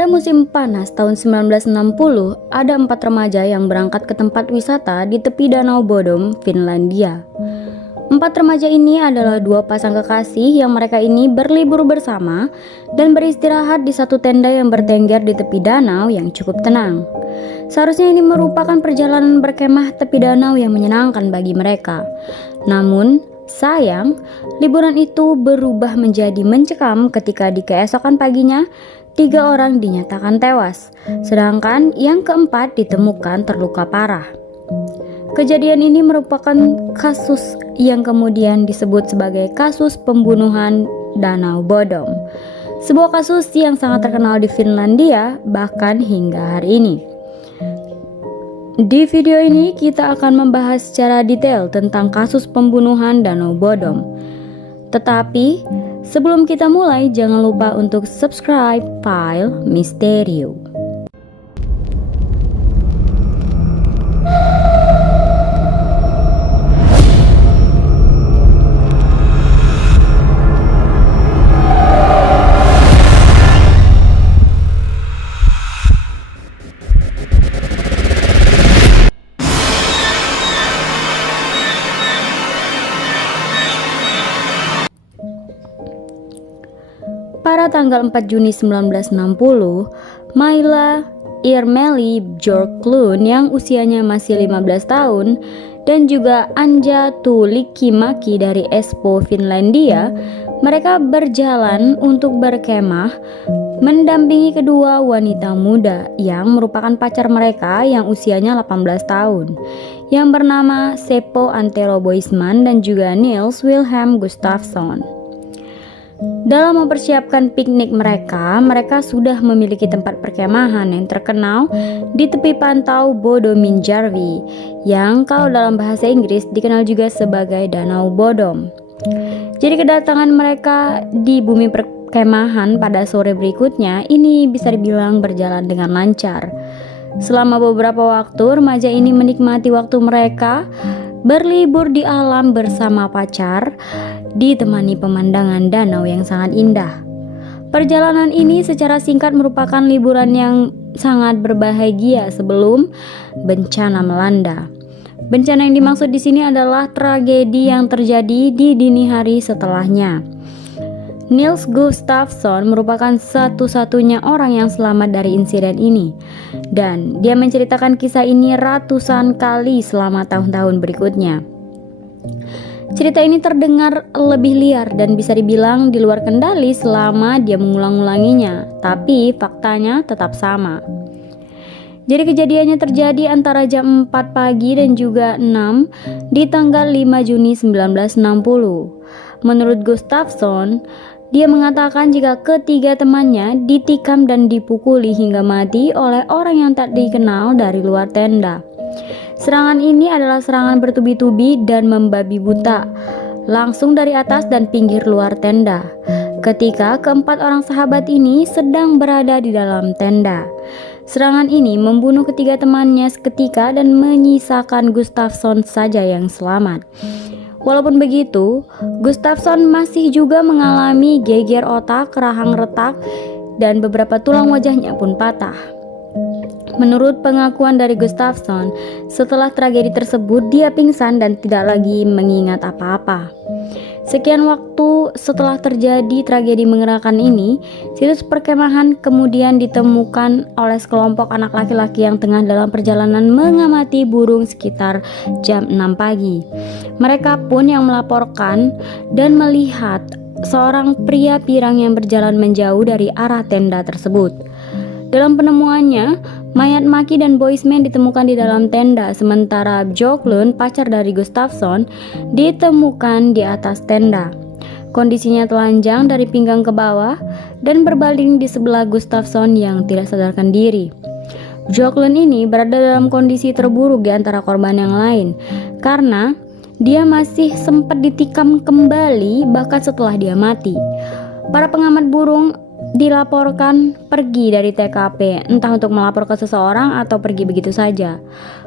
Pada musim panas tahun 1960, ada 4 remaja yang berangkat ke tempat wisata di tepi Danau Bodom, Finlandia. 4 remaja ini adalah dua pasang kekasih yang mereka ini berlibur bersama dan beristirahat di satu tenda yang bertengger di tepi danau yang cukup tenang. Seharusnya ini merupakan perjalanan berkemah tepi danau yang menyenangkan bagi mereka. Namun, sayang, liburan itu berubah menjadi mencekam ketika di keesokan paginya 3 orang dinyatakan tewas, sedangkan yang keempat ditemukan terluka parah. Kejadian ini merupakan kasus yang kemudian disebut sebagai kasus pembunuhan Danau Bodom, sebuah kasus yang sangat terkenal di Finlandia bahkan hingga hari ini. Di video ini kita akan membahas secara detail tentang kasus pembunuhan Danau Bodom. Tetapi sebelum kita mulai, jangan lupa untuk subscribe File Misterio. Pada tanggal 4 Juni 1960, Maila Irmeli Björklund yang usianya masih 15 tahun dan juga Anja Tuulikimaki dari Espoo, Finlandia, mereka berjalan untuk berkemah mendampingi kedua wanita muda yang merupakan pacar mereka yang usianya 18 tahun, yang bernama Seppo Antero Boisman dan juga Nils Wilhelm Gustafsson. Dalam mempersiapkan piknik mereka sudah memiliki tempat perkemahan yang terkenal di tepi pantau Bodominjarvi, yang kalau dalam bahasa Inggris dikenal juga sebagai Danau Bodom. Jadi kedatangan mereka di bumi perkemahan pada sore berikutnya ini bisa dibilang berjalan dengan lancar. Selama beberapa waktu, remaja ini menikmati waktu mereka berlibur di alam bersama pacar, ditemani pemandangan danau yang sangat indah. Perjalanan ini secara singkat merupakan liburan yang sangat berbahagia sebelum bencana melanda. Bencana yang dimaksud di sini adalah tragedi yang terjadi di dini hari setelahnya. Nils Gustafsson merupakan satu-satunya orang yang selamat dari insiden ini, dan dia menceritakan kisah ini ratusan kali selama tahun-tahun berikutnya. Cerita ini terdengar lebih liar dan bisa dibilang di luar kendali selama dia mengulang-ulanginya, tapi faktanya tetap sama. Jadi kejadiannya terjadi antara jam 4 pagi dan juga 6 di tanggal 5 Juni 1960. Menurut Gustafsson, dia mengatakan jika ketiga temannya ditikam dan dipukuli hingga mati oleh orang yang tak dikenal dari luar tenda. Serangan ini adalah serangan bertubi-tubi dan membabi buta, langsung dari atas dan pinggir luar tenda, ketika keempat orang sahabat ini sedang berada di dalam tenda. Serangan ini membunuh ketiga temannya seketika dan menyisakan Gustafsson saja yang selamat. Walaupun begitu, Gustafsson masih juga mengalami geger otak, rahang retak, dan beberapa tulang wajahnya pun patah. Menurut pengakuan dari Gustafsson, setelah tragedi tersebut dia pingsan dan tidak lagi mengingat apa-apa. Sekian waktu setelah terjadi tragedi mengerikan ini, situs perkemahan kemudian ditemukan oleh sekelompok anak laki-laki yang tengah dalam perjalanan mengamati burung sekitar jam 6 pagi. Mereka pun yang melaporkan dan melihat seorang pria pirang yang berjalan menjauh dari arah tenda tersebut. Dalam penemuannya, mayat Maki dan Boisman ditemukan di dalam tenda, sementara Björklund, pacar dari Gustafsson, ditemukan di atas tenda. Kondisinya telanjang dari pinggang ke bawah dan berbaring di sebelah Gustafsson yang tidak sadarkan diri. Björklund ini berada dalam kondisi terburuk di antara korban yang lain, karena dia masih sempat ditikam kembali bahkan setelah dia mati. Para pengamat burung dilaporkan pergi dari TKP, entah untuk melapor ke seseorang atau pergi begitu saja.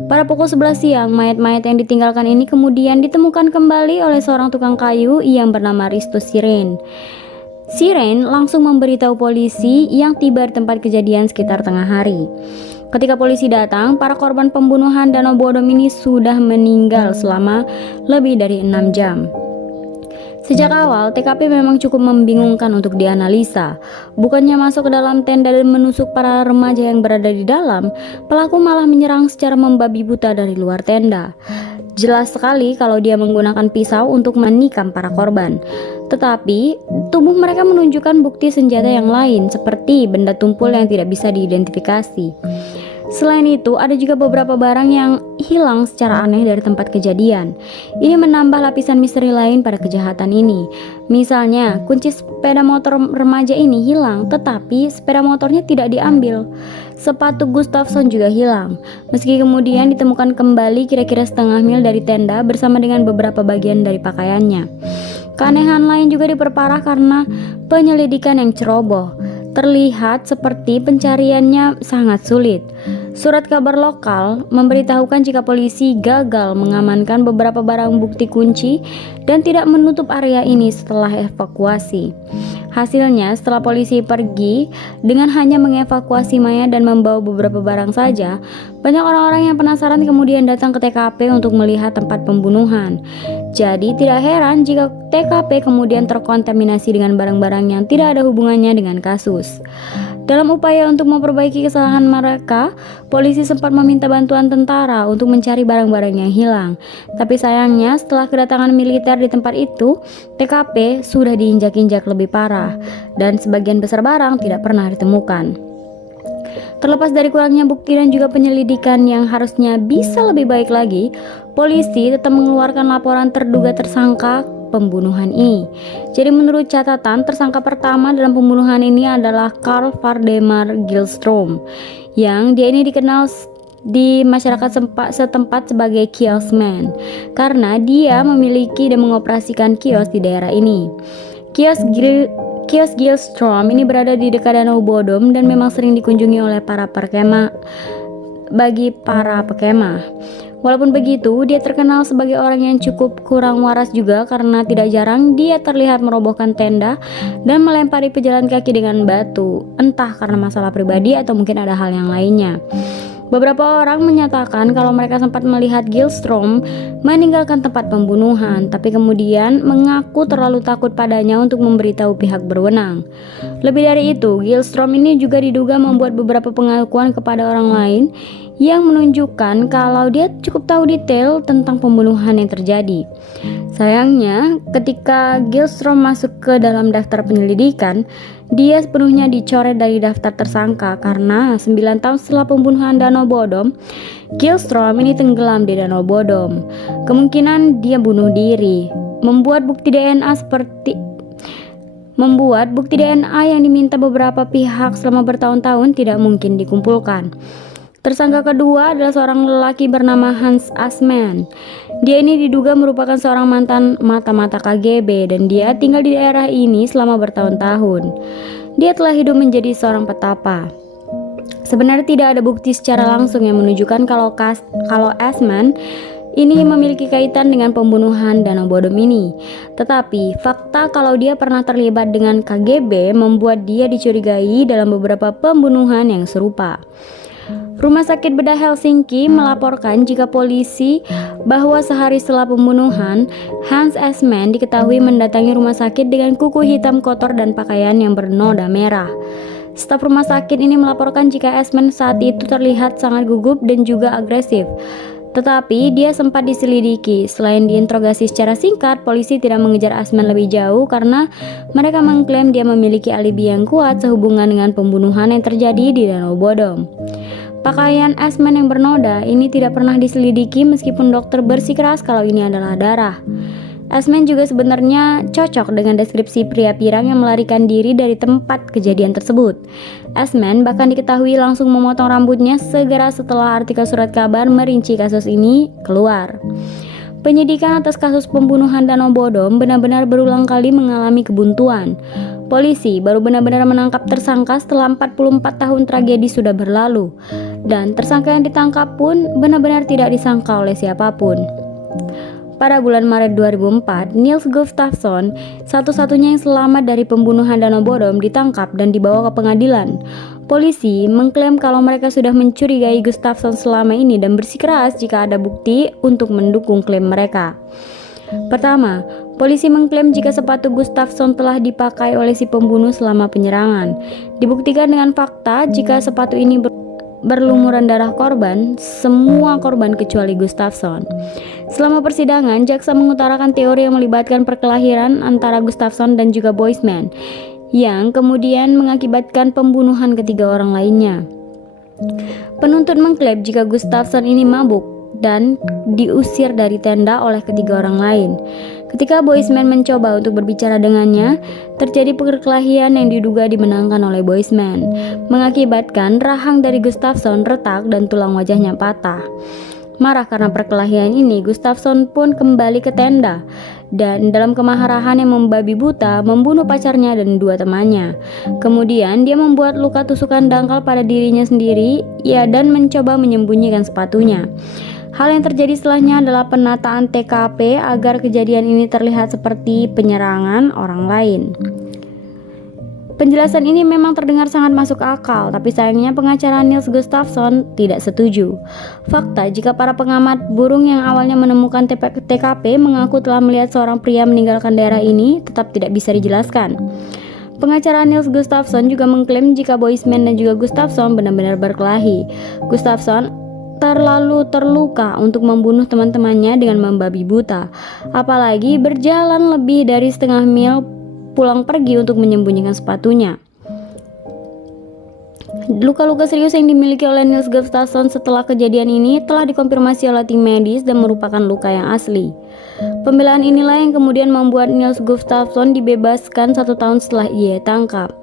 Pada pukul 11 siang, mayat-mayat yang ditinggalkan ini kemudian ditemukan kembali oleh seorang tukang kayu yang bernama Risto Siren. Siren langsung memberitahu polisi yang tiba di tempat kejadian sekitar tengah hari. Ketika polisi datang, para korban pembunuhan Danau Bodom ini sudah meninggal selama lebih dari 6 jam. Sejak awal, TKP memang cukup membingungkan untuk dianalisa. Bukannya masuk ke dalam tenda dan menusuk para remaja yang berada di dalam, pelaku malah menyerang secara membabi buta dari luar tenda. Jelas sekali kalau dia menggunakan pisau untuk menikam para korban. Tetapi, tubuh mereka menunjukkan bukti senjata yang lain, seperti benda tumpul yang tidak bisa diidentifikasi. Selain itu, ada juga beberapa barang yang hilang secara aneh dari tempat kejadian. Ini menambah lapisan misteri lain pada kejahatan ini. Misalnya, kunci sepeda motor remaja ini hilang, tetapi sepeda motornya tidak diambil. Sepatu Gustafsson juga hilang, meski kemudian ditemukan kembali kira-kira setengah mil dari tenda bersama dengan beberapa bagian dari pakaiannya. Keanehan lain juga diperparah karena penyelidikan yang ceroboh. Terlihat seperti pencariannya sangat sulit. Surat kabar lokal memberitahukan jika polisi gagal mengamankan beberapa barang bukti kunci dan tidak menutup area ini setelah evakuasi. Hasilnya, setelah polisi pergi dengan hanya mengevakuasi mayat dan membawa beberapa barang saja, banyak orang-orang yang penasaran kemudian datang ke TKP untuk melihat tempat pembunuhan. Jadi tidak heran jika TKP kemudian terkontaminasi dengan barang-barang yang tidak ada hubungannya dengan kasus. Dalam upaya untuk memperbaiki kesalahan mereka, polisi sempat meminta bantuan tentara untuk mencari barang-barang yang hilang. Tapi sayangnya setelah kedatangan militer di tempat itu, TKP sudah diinjak-injak lebih parah dan sebagian besar barang tidak pernah ditemukan. Terlepas dari kurangnya bukti dan juga penyelidikan yang harusnya bisa lebih baik lagi, polisi tetap mengeluarkan laporan terduga tersangka pembunuhan ini. Jadi menurut catatan, tersangka pertama dalam pembunuhan ini adalah Carl Valdemar Gillström, yang dia ini dikenal di masyarakat setempat sebagai kiosman karena dia memiliki dan mengoperasikan kios di daerah ini. Kios Gillström ini berada di dekat Danau Bodom dan memang sering dikunjungi oleh para pekemah. Walaupun begitu, dia terkenal sebagai orang yang cukup kurang waras juga karena tidak jarang dia terlihat merobohkan tenda dan melempari pejalan kaki dengan batu, entah karena masalah pribadi atau mungkin ada hal yang lainnya. Beberapa orang menyatakan kalau mereka sempat melihat Gillström meninggalkan tempat pembunuhan, tapi kemudian mengaku terlalu takut padanya untuk memberitahu pihak berwenang. Lebih dari itu, Gillström ini juga diduga membuat beberapa pengakuan kepada orang lain yang menunjukkan kalau dia cukup tahu detail tentang pembunuhan yang terjadi. Sayangnya, ketika Gillström masuk ke dalam daftar penyelidikan, dia sepenuhnya dicoret dari daftar tersangka karena 9 tahun setelah pembunuhan Danau Bodom, Gillström ini tenggelam di Danau Bodom. Kemungkinan dia bunuh diri, membuat bukti DNA yang diminta beberapa pihak selama bertahun-tahun tidak mungkin dikumpulkan. Tersangka kedua adalah seorang lelaki bernama Hans Assmann. Dia ini diduga merupakan seorang mantan mata-mata KGB dan dia tinggal di daerah ini selama bertahun-tahun. Dia telah hidup menjadi seorang petapa. Sebenarnya tidak ada bukti secara langsung yang menunjukkan kalau Assmann ini memiliki kaitan dengan pembunuhan Danau Bodom ini. Tetapi fakta kalau dia pernah terlibat dengan KGB membuat dia dicurigai dalam beberapa pembunuhan yang serupa. Rumah sakit bedah Helsinki melaporkan jika polisi bahwa sehari setelah pembunuhan, Hans Assmann diketahui mendatangi rumah sakit dengan kuku hitam kotor dan pakaian yang bernoda merah. Staf rumah sakit ini melaporkan jika Assmann saat itu terlihat sangat gugup dan juga agresif. Tetapi dia sempat diselidiki. Selain diinterogasi secara singkat, polisi tidak mengejar Assmann lebih jauh karena mereka mengklaim dia memiliki alibi yang kuat sehubungan dengan pembunuhan yang terjadi di Danau Bodom. Pakaian Assmann yang bernoda ini tidak pernah diselidiki meskipun dokter bersikeras kalau ini adalah darah. Assmann juga sebenarnya cocok dengan deskripsi pria pirang yang melarikan diri dari tempat kejadian tersebut. Assmann bahkan diketahui langsung memotong rambutnya segera setelah artikel surat kabar merinci kasus ini keluar. Penyidikan atas kasus pembunuhan Danau Bodom benar-benar berulang kali mengalami kebuntuan. Polisi baru benar-benar menangkap tersangka setelah 44 tahun tragedi sudah berlalu. Dan tersangka yang ditangkap pun benar-benar tidak disangka oleh siapapun. pada bulan Maret 2004, Nils Gustafsson, satu-satunya yang selamat dari pembunuhan Danau Bodom, ditangkap dan dibawa ke pengadilan. Polisi mengklaim kalau mereka sudah mencurigai Gustafsson selama ini dan bersikeras jika ada bukti untuk mendukung klaim mereka. Pertama, polisi mengklaim jika sepatu Gustafsson telah dipakai oleh si pembunuh selama penyerangan. Dibuktikan dengan fakta jika sepatu ini berlumuran darah korban, semua korban kecuali Gustafsson. Selama persidangan, jaksa mengutarakan teori yang melibatkan perkelahian antara Gustafsson dan juga Boisman, yang kemudian mengakibatkan pembunuhan ketiga orang lainnya. Penuntut mengklaim jika Gustafsson ini mabuk dan diusir dari tenda oleh ketiga orang lain. Ketika Boisman mencoba untuk berbicara dengannya, terjadi perkelahian yang diduga dimenangkan oleh Boisman, mengakibatkan rahang dari Gustafsson retak dan tulang wajahnya patah. Marah karena perkelahian ini, Gustafsson pun kembali ke tenda dan dalam kemarahan yang membabi buta membunuh pacarnya dan dua temannya. Kemudian dia membuat luka tusukan dangkal pada dirinya sendiri, dan mencoba menyembunyikan sepatunya. Hal yang terjadi setelahnya adalah penataan TKP agar kejadian ini terlihat seperti penyerangan orang lain. Penjelasan ini memang terdengar sangat masuk akal, tapi sayangnya pengacara Nils Gustafsson tidak setuju. Fakta jika para pengamat burung yang awalnya menemukan TKP mengaku telah melihat seorang pria meninggalkan daerah ini tetap tidak bisa dijelaskan. Pengacara Nils Gustafsson juga mengklaim jika Boisman dan juga Gustafsson benar-benar berkelahi. Gustafsson terlalu terluka untuk membunuh teman-temannya dengan membabi buta, apalagi berjalan lebih dari setengah mil pulang pergi untuk menyembunyikan sepatunya. Luka-luka serius yang dimiliki oleh Nils Gustafsson setelah kejadian ini telah dikonfirmasi oleh tim medis dan merupakan luka yang asli. Pembelaan inilah yang kemudian membuat Nils Gustafsson dibebaskan 1 tahun setelah ia tangkap.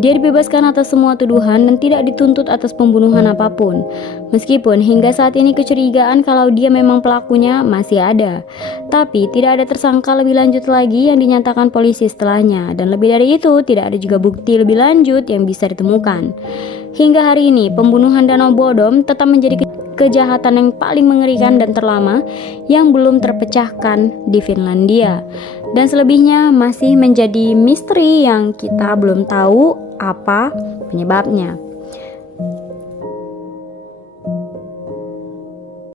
Dia dibebaskan atas semua tuduhan dan tidak dituntut atas pembunuhan apapun. Meskipun hingga saat ini kecurigaan kalau dia memang pelakunya masih ada, tapi tidak ada tersangka lebih lanjut lagi yang dinyatakan polisi setelahnya, dan lebih dari itu tidak ada juga bukti lebih lanjut yang bisa ditemukan. Hingga hari ini, pembunuhan Danau Bodom tetap menjadi kejahatan yang paling mengerikan dan terlama yang belum terpecahkan di Finlandia, dan selebihnya masih menjadi misteri yang kita belum tahu apa penyebabnya.